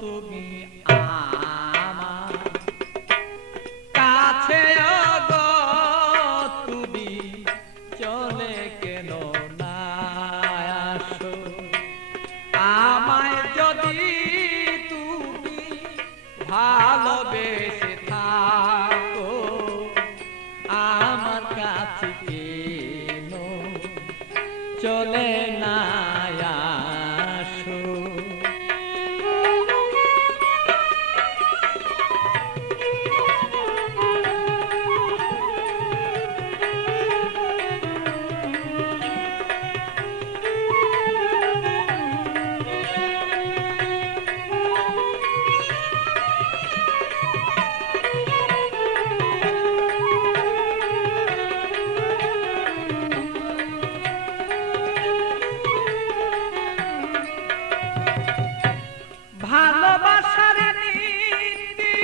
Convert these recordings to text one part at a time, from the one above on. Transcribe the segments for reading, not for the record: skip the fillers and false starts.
তুমি আমার কাছে গো, তুমি চলে কেন না আসো? আমায় যদি তুমি ভালোবেসে থাকো, আমার কাছে কেন চলে না আসো? ভালোবাসার নীতি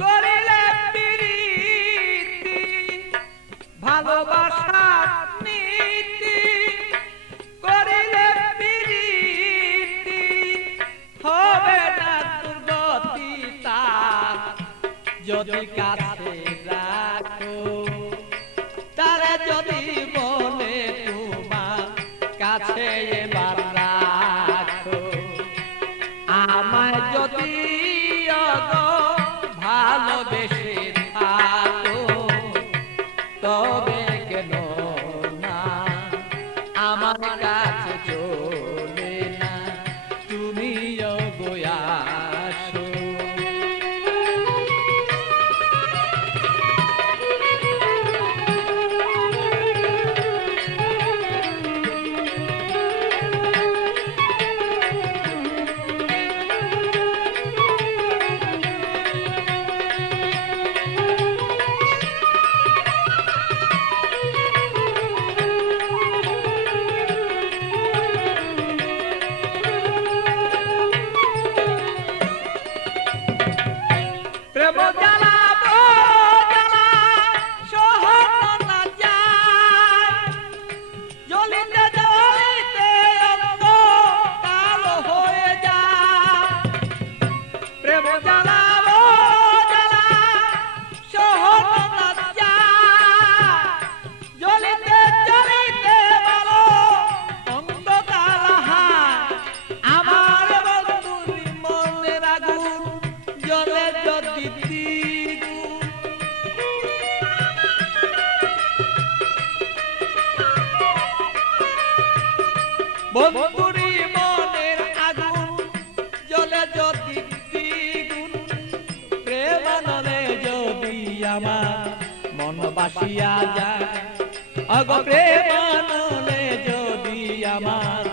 করিলে প্রীতি, ভালোবাসার নীতি করিলে প্রীতি, হবে না দুর্গতি তার যদি কাছে রাখো। তারে যদি বলে তোমার কাছে এবার রাখো, আমায় যদি ভালোবেসে থাকো, তবে কেন না আমার কাছে চলে না তুমি আসো? প্রেম জ্বালা জ্বালা সহন না যায়, জ্বলিতে জ্বলিতে অঙ্গ কালো হয়ে যায়। প্রেম জ্বালা জ্বালা সহন না যায়, জ্বলিতে জ্বলিতে বলো অন্ধকার হয়। আমার বন্ধুর মনের আগুন জ্বলে যদি দ্বিগুণ, বন্ধুরি মনের আগুন জ্বলে যদি দ্বিগুণ, প্রেমানলে যদি আমার মন বাসিয়া যায়, অগ প্রেমানলে যদি আমার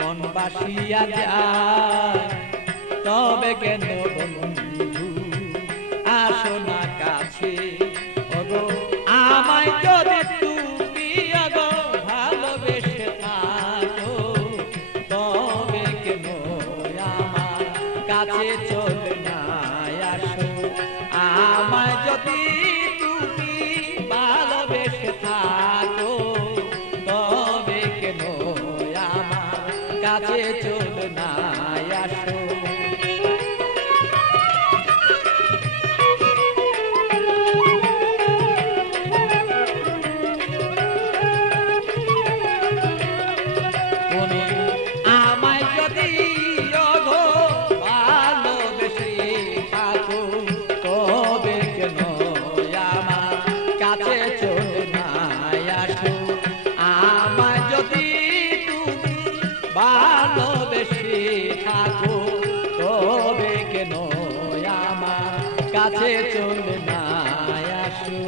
মন বাসিয়া যায়, তবে কেন বন্ধু আসো না কাছে? ওগো আমায় যদি তুমি ওগো ভালোবেসে থাকো, তবে কেন আমার কাছে চলে না আসো? আমায় যদি তুমি ভালোবেসে থাকো, তবে কেন আমার কাছে চলে না আসো? আমায় যদি ভালোবেসে থাকো, তবে কেন আমার কাছে চলে না আসো? আমায় যদি তুমি ভালোবেসে থাকো, তবে কেন আমার কাছে চলে না আসো?